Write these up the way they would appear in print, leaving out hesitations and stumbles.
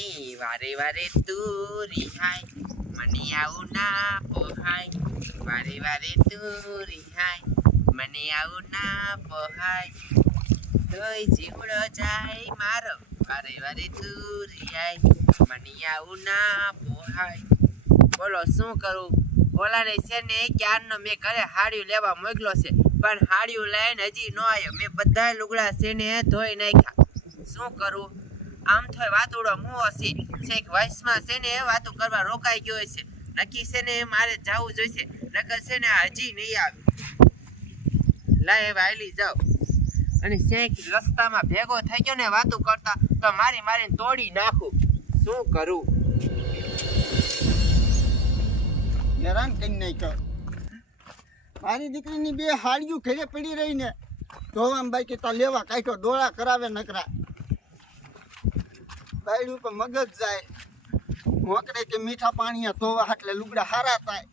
એ વારે વારે તું રિહાય મને આવું ના પોહાય વારે વારે તું રિહાય મને આવું ના પોહાય તોય જીવડો જાય મારો વારે વારે તું રિહાય મને આવું ના પોહાય બોલો શું કરું ઓલાને છે ને ક્યારનો મેં ઘરે હાડિયું લેવા મોકલો છે પણ હાડિયું લઈને હજી ન આવ્યો મેં બધા લુગડા છે ને ધોઈ નાખ્યા શું કરું આમ તો વાતુડો મુઓ છે છેક વયસમાં છે ને વાતો કરવા રોકાઈ ગયો છે નક્કી છે ને મારે જવું જોઈશે નકર છે ને હજી નહીં આવે લાય વાયલી જાવ અને છેક રસ્તામાં ભેગો થઈ ગયો ને વાતો કરતા તો મારી મારીને તોડી નાખું શું કરું હેરાન કરી નાખ્યો મારી દીકરીની બે હાડિયું ઘરે પડી રહી ને ધોવામાં બાકી તો લેવા કાઢ્યો ડોળા કરાવે નકરા બાયડું પર મગજ જાય મોકરે કે મીઠા પાણીએ ધોવા એટલે લુગડા હારા થાય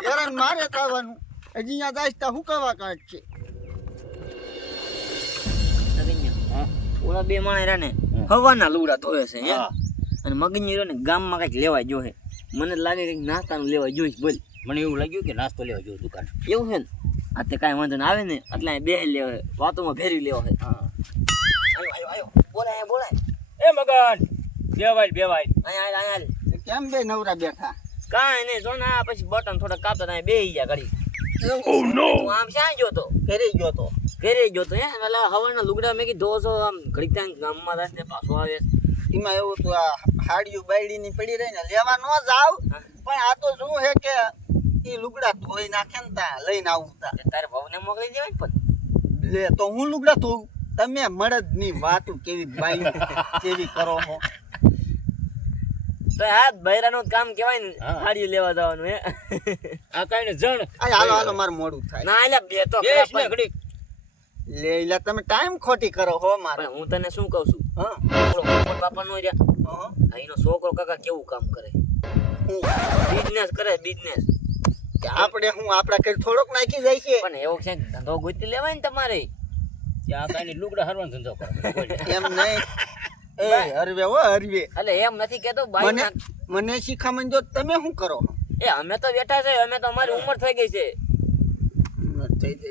હેરાન મારે થવાનું હજી અહીંયા જાય ત્યાં હુકાવા કાઢશે ઓલા બે માણસ રહ્યા ને હવાના લુગડા ધોવે છે અને મગની રહ્યો ને ગામમાં કઈક લેવા જો હે મને લાગે કે નાસ્તાનું લેવા જોઈશ બોલ મને એવું લાગ્યું કે નાસ્તો લેવા જો દુકાન એવું છે ને આ તે કાંઈ વાંધો ને આવે ને એટલે બે લેવા વાતોમાં ભેરી લેવા હોય આયો બોલાય બોલાય એ મગન બેવાય અહીંયા કેમ બે નવરા બેઠા કાંઈ નહીં જો ને આ પછી બટન થોડા કાપતા ત્યાં બેહી ગયા ઘડી આમ ક્યાં ગયો તો ઘરે ગયો તો ઘરે ગયો તો એટલે હવાના લુગડા મેં કીધું ધો છો આમ ઘડી ત્યાં ગામમાં રસ્તે પાછો આવે એમાં એવું તો આ હાડિયું બાયડીની પડી રહી ને લેવા ન જાવ પણ આ તો શું હે કે એ લુગડા ધોઈ નાખે ને તા લઈને આવું તા તારે ભાવને મોકલી દેવાય પણ લે તો હું લુગડા ધોઉં તમે મળદની વાતું કેવી બાઈ કેવી કરો છો તો હાથ બૈરાનું કામ કહેવાય ને હાડી લેવા જવાનું હે આ કઈ ને જણ આ હાલો મારું મોડું થાય ના એટલે બે તો ઘડી લે એલા તમે ટાઈમ ખોટી કરો હો મારે હું તને શું કહું છું હા બાપા નો રહ્યા એનો છોકરો કાકા કેવું કામ કરે બિઝનેસ કરે બિઝનેસ આપણે હું આપડા ઘર થોડોક નાખી જાય છે પણ એવો છે ધંધો ગોતી લેવાય ને તમારે આ કઈ લુગડા હરવાનો ધંધો કરે એમ નહીં એ હરવે હો હરવે એટલે એમ નથી કેતો મને શીખામણ જો તમે શું કરો એ અમે તો બેઠા છે અમે તો અમારી ઉંમર થઈ ગઈ છે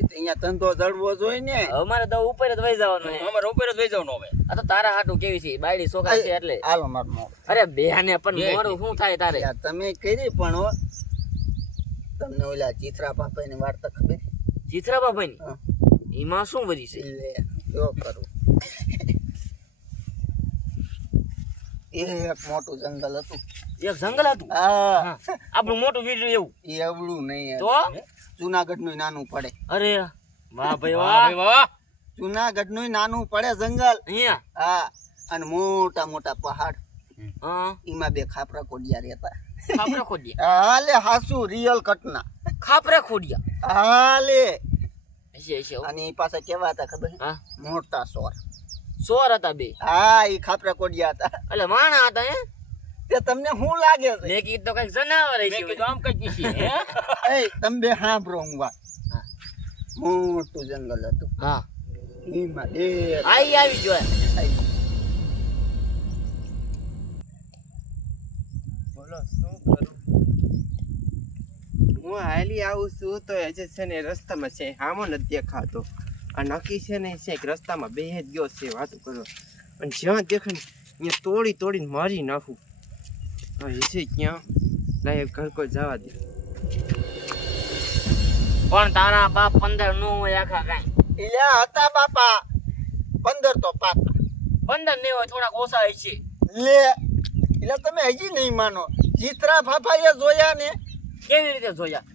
અહીંયા ધંધો જડવો જોઈએ ને અમારે તો ઉપર જ વહી જવાનું અમારે ઉપર જ વહી જવાનું હવે આ તો તારા હાટું કેવી છે બાયડી છોકરા છે એટલે હાલો મારું મોડું અરે બેહાને પણ મોડું શું થાય તારે તમે કરી પણ હો તમને ઓલા ચિત્રા પાપાની વાર્તા ખબર ચિત્રા બાપાની એમાં શું બધી છે લે જો કરું એક મોટું જંગલ હતું એક જંગલ હતું હા આપણું મોટું વીડિયો એવું એવડું નહીં તો જુનાગઢ નું નાનું પડે અરે વાહ ભાઈ વાહ જુનાગઢ નું નાનું પડે જંગલ અહીંયા હા અને મોટા મોટા પહાડ હા એમાં બે ખાપરા કોડિયા રહેતા ખાપરા ખોડિયા હાલે હાસુ રિયલ ઘટના ખાપરા ખોડિયા હાલે છે અને એ પાસે કેવા હતા ખબર હા મોટા સોર સોર હતા બે હા એ ખાપરા કોડિયા હતા એટલે માણા હતા હે તે તમને શું લાગે છે મેં કીધું તો કઈક જનાવર છે કીધું આમ કઈ છે હે એ તમે બે સાંભળો હું વાત મોટું જંગલ હતું હા એમાં આવી ગયો બોલો શું કરું હું હાલી આવું છું તો હજી છે ને રસ્તામાં છે હામો નથી દેખાતો આ નક્કી છે ને છે રસ્તામાં બે જ ગયો છે વાતો કરો અને જ્યાં દેખે ને ત્યાં તોડીને મારી નાખું હા છે ક્યાં લાયક ઘર કોઈ જવા દે પણ તારા બાપ 15 નો હોય આખા કાઈ એલા હતા બાપા 15 તો પાકા 15 ને હોય થોડાક ઓછા હોય છે લે એટલે તમે હજી નહીં માનો ચિત્રા ફાફાએ જોયા ને કેવી રીતે જોયા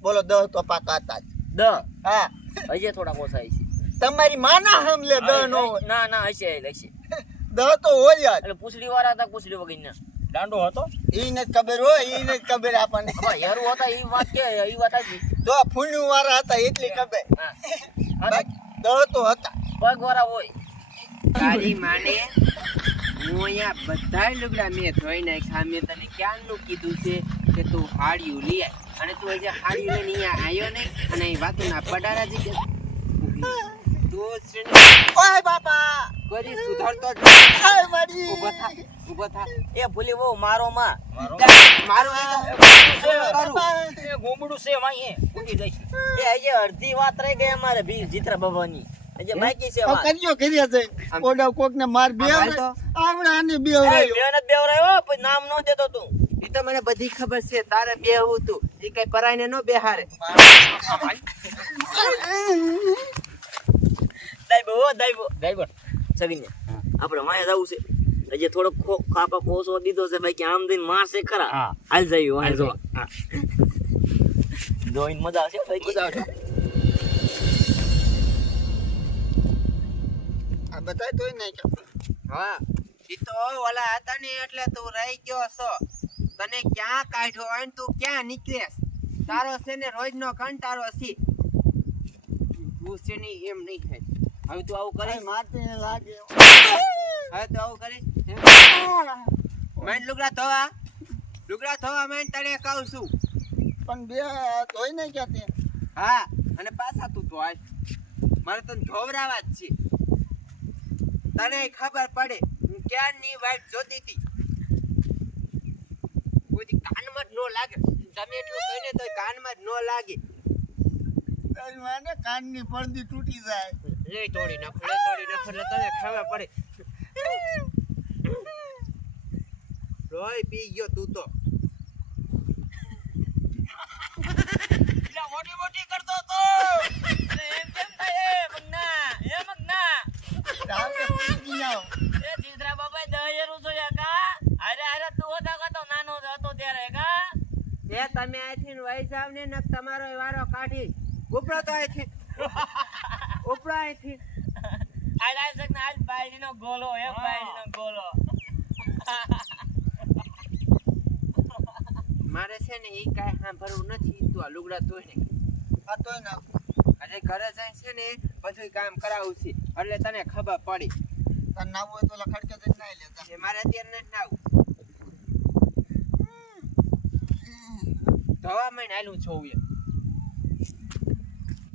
બોલો 10 તો પાકા હતા દ હા હજી થોડાક ઓછા હોય છે તમારી માના હમલે 10 નો ના હશે 10 તો હોય એટલે પૂછડી વાળા હતા પૂછડી વગર દાંડો હતો ઈને ખબર હોય ઈને ખબર આપણને યારું હતા એ વાત કે એ વાત આવી જો ફૂણ્યું વાળા હતા એટલી ખબર હા 10 તો હતા પગ વાળા હોય તારી માને હું અહીંયા બધા લુગડા મેં ધોઈ નાખ્યા મેં તને ક્યારનું કીધું છે કે તું હાડિયું લઈ આય અને તું હજી હાડિયું લઈને અહીંયા આવ્યો નહીં અને અહીં વાતોના પડારા જ ઓય બાપા કોઈ સુધારતો જ હાય મારી ઊભો થા એ ભૂલી બહુ મારો માં મારું એ ગોમડું છે વાંહે ઉડી જાય છે. એ હજી અડધી વાત રહી ગઈ અમારે ભી જીત્રા બાબાની હજી બાકી છે હવે વાત. કર્યો કર્યા જઈ ઓડા કોક ને માર બે આમ હાલ તો. આવડે આને બે એ મહેનત બેવરાયો પછી નામ ન દેતો તું. એ તો મને બધી ખબર છે તારે બેહવું તું એ કઈ પરાઈને નો બેહારે દાઈબો દાઈબો ડ્રાઈવર સગીને આપણે વાંહે જવું છે હજી થોડોક ખાપા પોસો દીધો છે ભાઈ કે આમ દઈને મારશે ખરા હા. હાલ જઈએ વાંહે જો જોઈને મજા આવશે ભાઈ મજા આવશે. આ બતાય તોય નહીં કે હા ઈ તો ઓલા હતા ને એટલે તું રહી ગયો છો તને ક્યાં કાઢ્યો હોય ને તું ક્યાં નીકળેસ તારો છે ને રોજનો કંટાળો છે તું છે ને એમ નહીં થાય હવે તું આવું કરીશ મારતે લાગે હવે તું આવું કરીશ મેં લુગડા ધોવા મેં તને કહું છું પણ બે તોય નહીં કે તે હા અને પાછા તું ધોય મારે તને ધોવરાવા જ છે તને ખબર પડે હું ક્યારની વાઈટ જોતી હતી કોઈ કાનમાં જ ન લાગે તમે એટલું કહીને તો કાનમાં જ ન લાગે તારી માને કાનની પડદી તૂટી જાય લે તોડી નાખો એટલે તને ખબર પડે રોય પી ગયો તું તો મોટી મોટી કરતો તો એમ કેમ થાય એ મગના રામ કે પૂછી જાઓ એ જીત્રા બાબા 10,000 છો કા અરે તું હોતા તો નાનો હતો ત્યારે કા એ તમે અહીંથી વહી જાવ ને નક તમારો વારો કાઢી ઉપરો તો અહીંથી ઉપરો અહીંથી આલ સક ના આલ બાયડીનો ગોલો એ બાયડીનો ગોલો મારે છે ને એ કાંઈ સાંભળવું નથી તું આ લુગડા ધોઈને આ તોય ના આજે ઘરે જાય છે ને બધું કામ કરાવું છે એટલે તને ખબર પડી તને ના હોય તો લખડકે જઈને નાઈ લેતા એ મારે અત્યારે નથી નાવું ધોવા મહિને હાલું છું